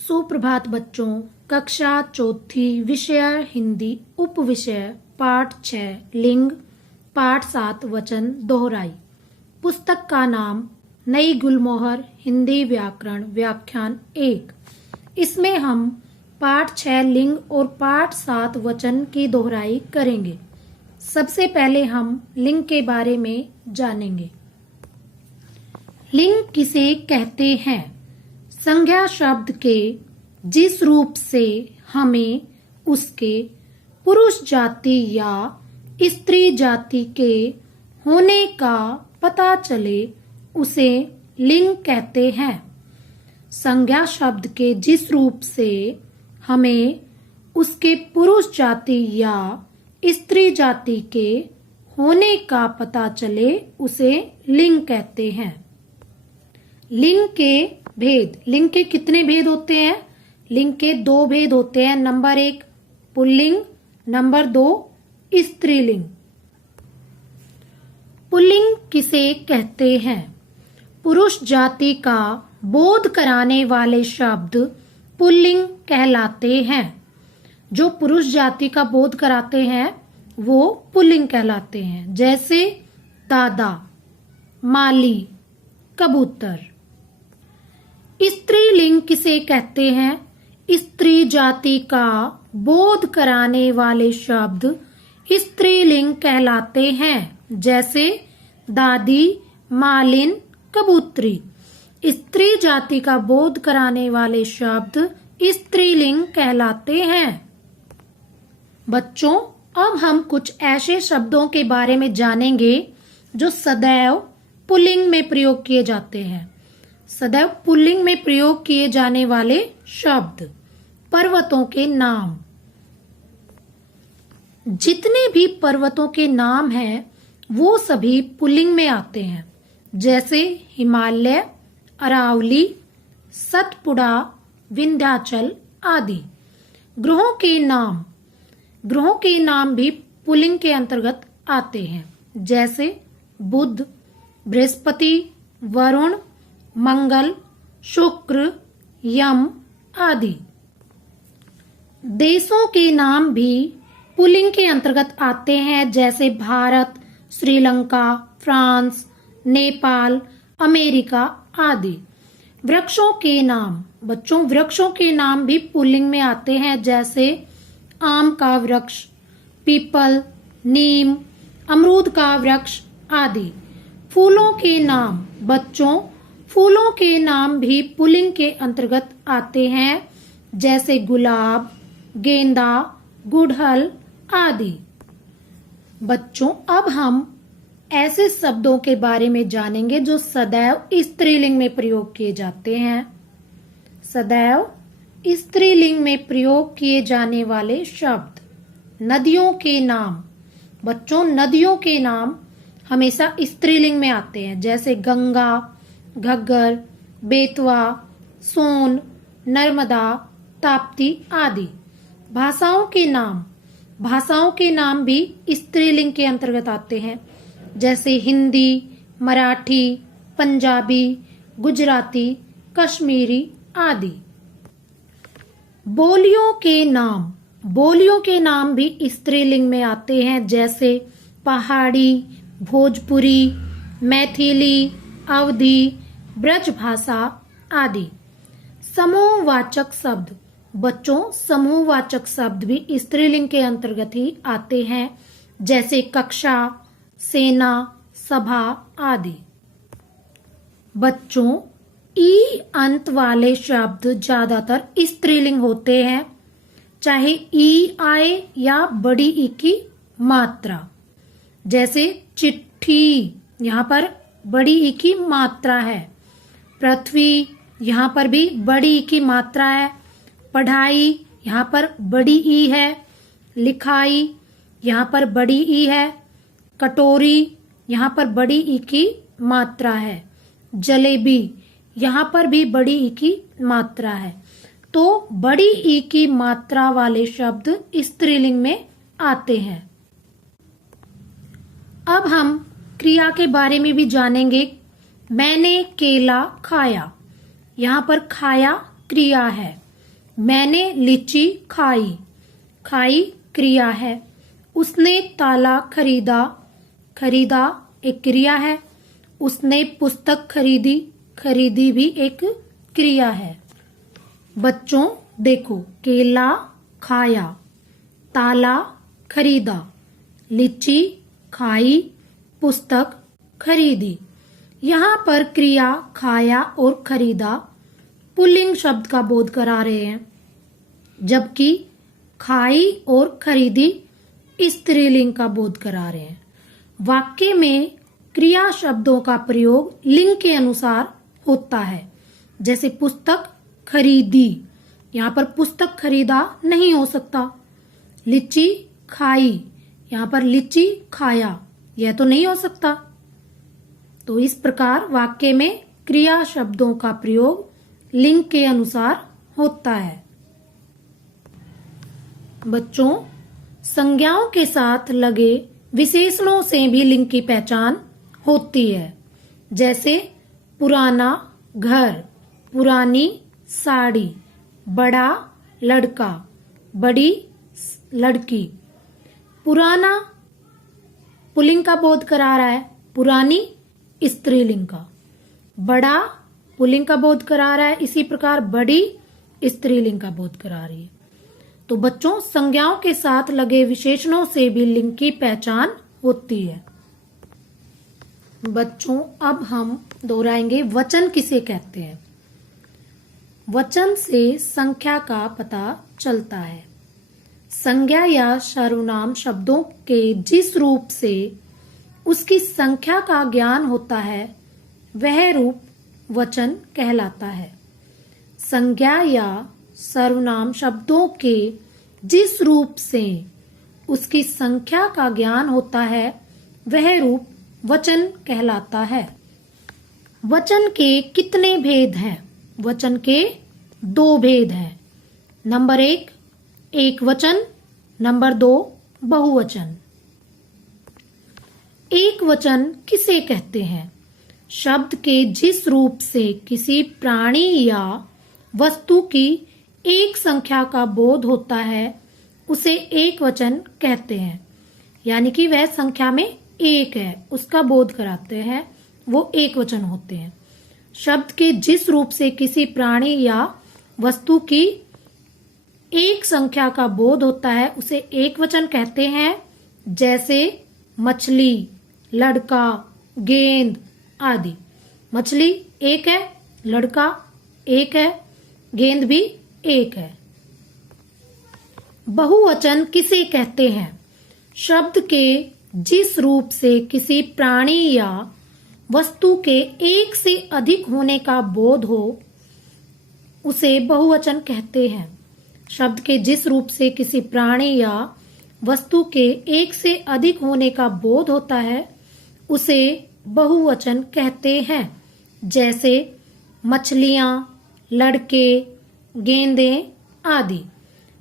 सुप्रभात बच्चों। कक्षा चौथी, विषय हिंदी, उप विषय पाठ 6 लिंग, पाठ 7 वचन दोहराई। पुस्तक का नाम नई गुलमोहर हिंदी व्याकरण व्याख्यान 1। इसमें हम पाठ 6 लिंग और पाठ 7 वचन की दोहराई करेंगे। सबसे पहले हम लिंग के बारे में जानेंगे। लिंग किसे कहते हैं? संज्ञा शब्द के जिस रूप से हमें उसके पुरुष जाति या स्त्री जाति के होने का पता चले उसे लिंग कहते हैं। संज्ञा शब्द के जिस रूप से हमें उसके पुरुष जाति या स्त्री जाति के होने का पता चले उसे लिंग कहते हैं। लिंग के भेद। लिंग के कितने भेद होते हैं? लिंग के 2 भेद होते हैं। नंबर 1 पुल्लिंग, नंबर 2 स्त्रीलिंग। पुल्लिंग किसे कहते हैं? पुरुष जाति का बोध कराने वाले शब्द पुल्लिंग कहलाते हैं। जो पुरुष जाति का बोध कराते हैं वो पुल्लिंग कहलाते हैं। जैसे दादा, माली, कबूतर। स्त्रीलिंग किसे कहते हैं? स्त्री जाति का बोध कराने वाले शब्द स्त्रीलिंग कहलाते हैं। जैसे दादी, मालिन, कबूतरी। स्त्री जाति का बोध कराने वाले शब्द स्त्रीलिंग कहलाते हैं। बच्चों, अब हम कुछ ऐसे शब्दों के बारे में जानेंगे जो सदैव पुल्लिंग में प्रयोग किए जाते हैं। सदैव पुल्लिंग में प्रयोग किए जाने वाले शब्द। पर्वतों के नाम। जितने भी पर्वतों के नाम हैं वो सभी पुल्लिंग में आते हैं। जैसे हिमालय, अरावली, सतपुड़ा, विंध्याचल आदि। ग्रहों के नाम। ग्रहों के नाम भी पुल्लिंग के अंतर्गत आते हैं। जैसे बुध, बृहस्पति, वरुण, मंगल, शुक्र, यम आदि। देशों के नाम भी पुल्लिंग के अंतर्गत आते हैं। जैसे भारत, श्रीलंका, फ्रांस, नेपाल, अमेरिका आदि। वृक्षों के नाम। बच्चों, वृक्षों के नाम भी पुल्लिंग में आते हैं। जैसे आम का वृक्ष, पीपल, नीम, अमरूद का वृक्ष आदि। फूलों के नाम। बच्चों, फूलों के नाम भी पुल्लिंग के अंतर्गत आते हैं। जैसे गुलाब, गेंदा, गुड़हल आदि। बच्चों, अब हम ऐसे शब्दों के बारे में जानेंगे जो सदैव स्त्रीलिंग में प्रयोग किए जाते हैं। सदैव स्त्रीलिंग में प्रयोग किए जाने वाले शब्द। नदियों के नाम। बच्चों, नदियों के नाम हमेशा स्त्रीलिंग में आते हैं। जैसे गंगा, घग्गर, बेतवा, सोन, नर्मदा, ताप्ती आदि। भाषाओं के नाम। भाषाओं के नाम भी स्त्रीलिंग के अंतर्गत आते हैं। जैसे हिंदी, मराठी, पंजाबी, गुजराती, कश्मीरी आदि। बोलियों के नाम। बोलियों के नाम भी स्त्रीलिंग में आते हैं। जैसे पहाड़ी, भोजपुरी, मैथिली, अवधी, ब्रजभाषा आदि। समूहवाचक शब्द। बच्चों, समूहवाचक शब्द भी स्त्रीलिंग के अंतर्गत ही आते हैं। जैसे कक्षा, सेना, सभा आदि। बच्चों, ई अंत वाले शब्द ज्यादातर स्त्रीलिंग होते हैं, चाहे ई आए या बड़ी ई की मात्रा। जैसे चिट्ठी, यहाँ पर बड़ी ई की मात्रा है। पृथ्वी, यहाँ पर भी बड़ी ई की मात्रा है। पढ़ाई, यहाँ पर बड़ी ई है। लिखाई, यहाँ पर बड़ी ई है। कटोरी, यहाँ पर बड़ी ई की मात्रा है। जलेबी, यहाँ पर भी बड़ी ई की मात्रा है। तो बड़ी ई की मात्रा वाले शब्द स्त्रीलिंग में आते हैं। अब हम क्रिया के बारे में भी जानेंगे। मैंने केला खाया। यहाँ पर खाया क्रिया है। मैंने लीची खाई। खाई क्रिया है। उसने ताला खरीदा। खरीदा एक क्रिया है। उसने पुस्तक खरीदी। खरीदी भी एक क्रिया है। बच्चों देखो, केला खाया, ताला खरीदा, लीची खाई, पुस्तक खरीदी। यहाँ पर क्रिया खाया और खरीदा पुल्लिंग शब्द का बोध करा रहे हैं, जबकि खाई और खरीदी स्त्रीलिंग का बोध करा रहे हैं। वाक्य में क्रिया शब्दों का प्रयोग लिंग के अनुसार होता है। जैसे पुस्तक खरीदी, यहाँ पर पुस्तक खरीदा नहीं हो सकता। लीची खाई, यहाँ पर लीची खाया, यह तो नहीं हो सकता। तो इस प्रकार वाक्य में क्रिया शब्दों का प्रयोग लिंग के अनुसार होता है। बच्चों, संज्ञाओं के साथ लगे विशेषणों से भी लिंग की पहचान होती है। जैसे पुराना घर, पुरानी साड़ी, बड़ा लड़का, बड़ी लड़की। पुराना पुल्लिंग का बोध करा रहा है, पुरानी स्त्रीलिंग का। बड़ा पुल्लिंग का बोध करा रहा है, इसी प्रकार बड़ी स्त्रीलिंग का बोध करा रही है। तो बच्चों, संज्ञाओं के साथ लगे विशेषणों से भी लिंग की पहचान होती है। बच्चों, अब हम दोहराएंगे वचन किसे कहते हैं। वचन से संख्या का पता चलता है। संज्ञा या सर्वनाम शब्दों के जिस रूप से उसकी संख्या का ज्ञान होता है, वह रूप वचन कहलाता है। संज्ञा या सर्वनाम शब्दों के जिस रूप से उसकी संख्या का ज्ञान होता है, वह रूप वचन कहलाता है। वचन के कितने भेद हैं? वचन के 2 भेद हैं। नंबर 1 एक वचन, नंबर 2 बहुवचन। एक वचन किसे कहते हैं? शब्द के जिस रूप से किसी प्राणी या वस्तु की एक संख्या का बोध होता है, उसे एक वचन कहते हैं। यानी कि वह संख्या में एक है, उसका बोध कराते हैं, वो एक वचन होते हैं। शब्द के जिस रूप से किसी प्राणी या वस्तु की एक संख्या का बोध होता है, उसे एक वचन कहते हैं। जैसे मछली, लड़का, गेंद आदि। मछली एक है, लड़का एक है, गेंद भी एक है। बहुवचन किसे कहते हैं? शब्द के जिस रूप से किसी प्राणी या वस्तु के एक से अधिक होने का बोध हो, उसे बहुवचन कहते हैं। शब्द के जिस रूप से किसी प्राणी या वस्तु के एक से अधिक होने का बोध होता है, उसे बहुवचन कहते हैं। जैसे मछलियां, लड़के, गेंदें आदि।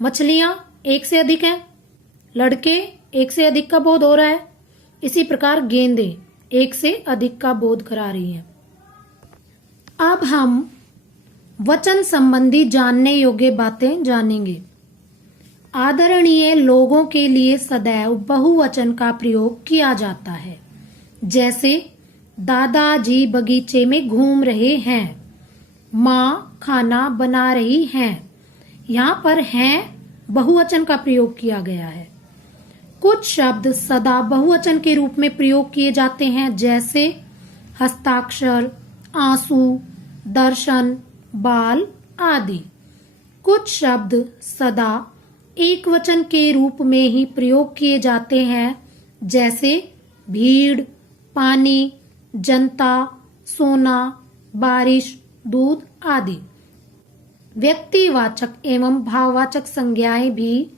मछलियां एक से अधिक है, लड़के एक से अधिक का बोध हो रहा है, इसी प्रकार गेंदें एक से अधिक का बोध करा रही हैं। अब हम वचन संबंधी जानने योग्य बातें जानेंगे। आदरणीय लोगों के लिए सदैव बहुवचन का प्रयोग किया जाता है। जैसे दादाजी बगीचे में घूम रहे हैं, माँ खाना बना रही हैं। यहाँ पर हैं बहुवचन का प्रयोग किया गया है। कुछ शब्द सदा बहुवचन के रूप में प्रयोग किए जाते हैं, जैसे हस्ताक्षर, आंसू, दर्शन, बाल आदि। कुछ शब्द सदा एक वचन के रूप में ही प्रयोग किए जाते हैं, जैसे भीड़, पानी, जनता, सोना, बारिश, दूध आदि। व्यक्तिवाचक एवं भाववाचक संज्ञाएं भी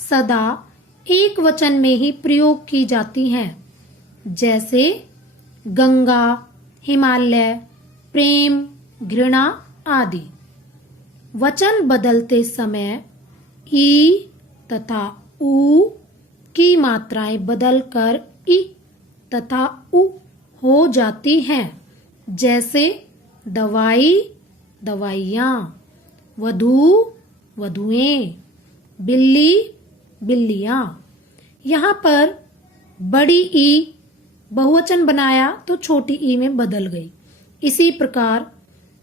सदा एक वचन में ही प्रयोग की जाती हैं, जैसे गंगा, हिमालय, प्रेम, घृणा आदि। वचन बदलते समय ई तथा उ की मात्राएं बदलकर इ तथा उ हो जाती हैं, जैसे दवाई, दवाइयाँ, वधु, वधुएं, बिल्ली, बिल्लियां। यहाँ पर बड़ी ई बहुवचन बनाया तो छोटी ई में बदल गई। इसी प्रकार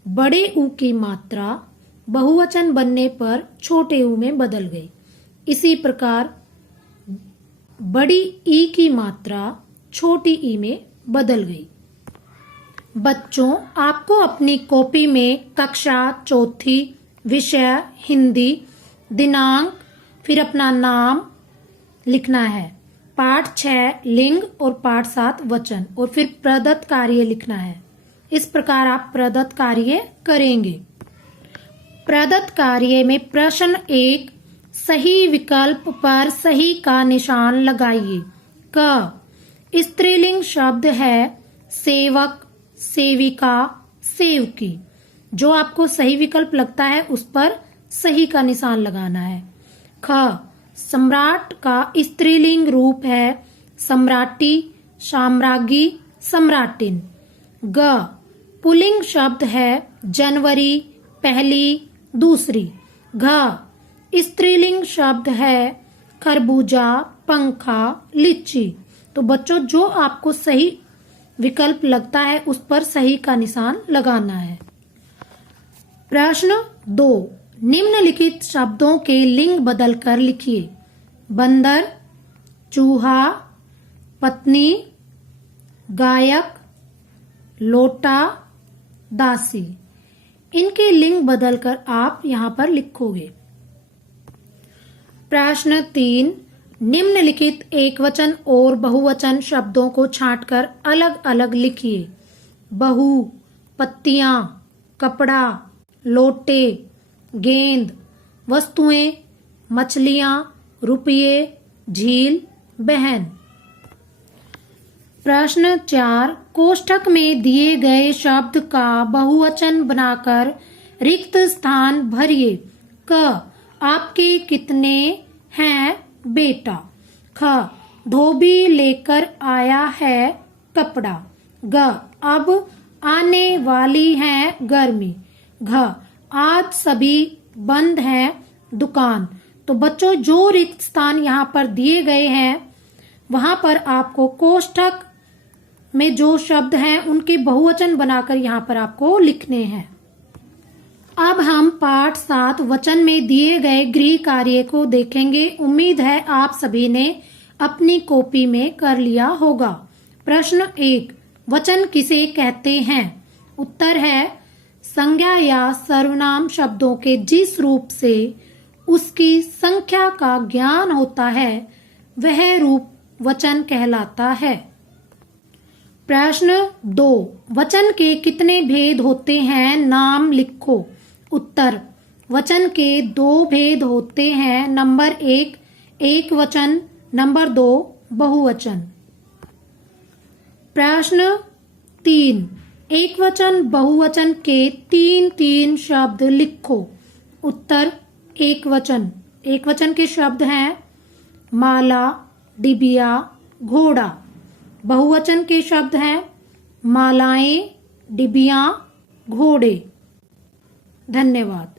बड़े ऊ की मात्रा बहुवचन बनने पर छोटे ऊ में बदल गई। इसी प्रकार बड़ी ई की मात्रा छोटी ई में बदल गई। बच्चों, आपको अपनी कॉपी में कक्षा चौथी, विषय हिंदी, दिनांक, फिर अपना नाम लिखना है। पाठ 6 लिंग और पाठ 7 वचन, और फिर प्रदत्त कार्य लिखना है। इस प्रकार आप प्रदत्त कार्य करेंगे। प्रदत्त कार्य में प्रश्न 1, सही विकल्प पर सही का निशान लगाइए। क स्त्रीलिंग शब्द है सेवक, सेविका, सेवकी। जो आपको सही विकल्प लगता है उस पर सही का निशान लगाना है। ख सम्राट का स्त्रीलिंग रूप है सम्राटी, साम्राज्ञी, सम्राटिन। ग पुल्लिंग शब्द है जनवरी, पहली, दूसरी। घ स्त्रीलिंग शब्द है खरबूजा, पंखा, लीची। तो बच्चों, जो आपको सही विकल्प लगता है उस पर सही का निशान लगाना है। प्रश्न 2, निम्नलिखित शब्दों के लिंग बदलकर लिखिए। बंदर, चूहा, पत्नी, गायक, लोटा, दासी। इनके लिंग बदलकर आप यहाँ पर लिखोगे। प्रश्न 3, निम्नलिखित एकवचन और बहुवचन शब्दों को छांटकर अलग अलग लिखिए। बहू, पत्तियां, कपड़ा, लोटे, गेंद, वस्तुएं, मछलियां, रुपये, झील, बहन। प्रश्न 4, कोष्ठक में दिए गए शब्द का बहुवचन बनाकर रिक्त स्थान भरिए। क आपके कितने हैं बेटा। ख धोबी लेकर आया है कपड़ा। ग अब आने वाली है गर्मी। घ आज सभी बंद हैं दुकान। तो बच्चों, जो रिक्त स्थान यहाँ पर दिए गए हैं वहां पर आपको कोष्ठक में जो शब्द हैं उनके बहुवचन बनाकर यहाँ पर आपको लिखने हैं। अब हम पाठ 7 वचन में दिए गए गृह कार्य को देखेंगे। उम्मीद है आप सभी ने अपनी कॉपी में कर लिया होगा। प्रश्न 1, वचन किसे कहते हैं। उत्तर है संज्ञा या सर्वनाम शब्दों के जिस रूप से उसकी संख्या का ज्ञान होता है वह रूप वचन कहलाता है। प्रश्न 2, वचन के कितने भेद होते हैं, नाम लिखो। उत्तर, वचन के 2 भेद होते हैं। नंबर 1 एक वचन, नंबर 2 बहुवचन। प्रश्न 3, एक वचन बहुवचन के 3 शब्द लिखो। उत्तर, एक वचन के शब्द हैं माला, डिबिया, घोड़ा। बहुवचन के शब्द हैं मालाएं, डिबिया, घोड़े। धन्यवाद।